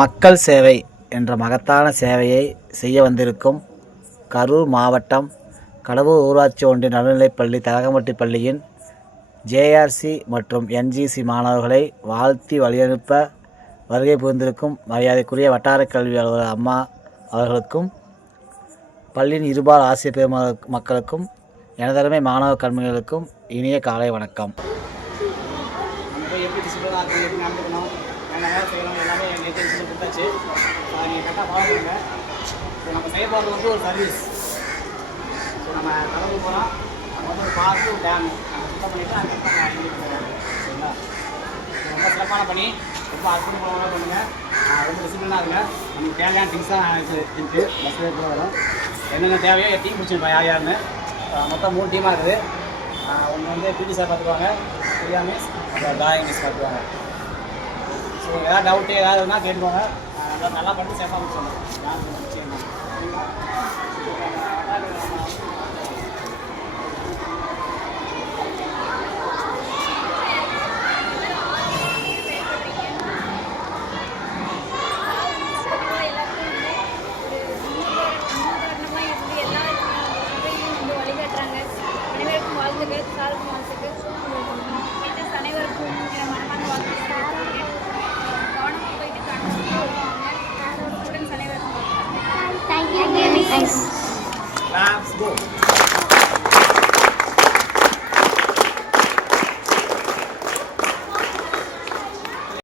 மக்கள் சேவை என்ற மகத்தான சேவையை செய்ய வந்திருக்கும் கரூர் மாவட்டம் கடவூர் ஊராட்சி ஒன்றிய நடுநிலைப்பள்ளி தரகம்பட்டி பள்ளியின் ஜேஆர்சி மற்றும் என்ஜிசி மாணவர்களை வாழ்த்தி வழியனுப்ப வருகை புரிந்திருக்கும் மரியாதைக்குரிய வட்டார கல்வி அலுவலர் அம்மா அவர்களுக்கும் பள்ளியின் இருபால் ஆசிரியர் பெரும மக்களுக்கும் எனதருமை மாணவ கல்விகளுக்கும் இனிய காலை வணக்கம். எல்லாமே எங்கள் கொடுத்தாச்சு. நீங்கள் கரெக்டாக ஃபாலோ பண்ணுங்கள். ஸோ நம்ம செயல்பாடு வந்து ஒரு சர்வீஸ். ஸோ நம்ம கடவுள் போகிறோம், அங்கே வந்து ஒரு பார்க்கு ஒரு டேமு நம்ம சுத்தம் பண்ணிவிட்டு அங்கே போகிறோம். சரிங்களா? ரொம்ப சிறப்பான பண்ணி ரொம்ப அற்புதமாக பண்ணுங்கள். ரொம்ப டிசிப்ளினாக இருங்க. நமக்கு தேவையான திங்ஸ் தான் இருக்குது. பஸ்ஸில் போக வரும். என்னென்ன தேவையோ டீம் பிடிச்சிருப்போம் யார் யாருன்னு. மொத்தம் 3 டீமாக இருக்குது. ஒன்று வந்து பிடி சார் பார்த்துக்குவாங்க, பிரியா மிஸ், அப்புறம் டிராயிங் மிஸ் பார்த்துக்குவாங்க. ஸோ ஏதாவது டவுட்டு ஏதாவது இருந்தால் கேட்டுக்கோங்க. நல்லா பண்ணி சேஃபாக முடிச்சோம். Thank you. Let's go.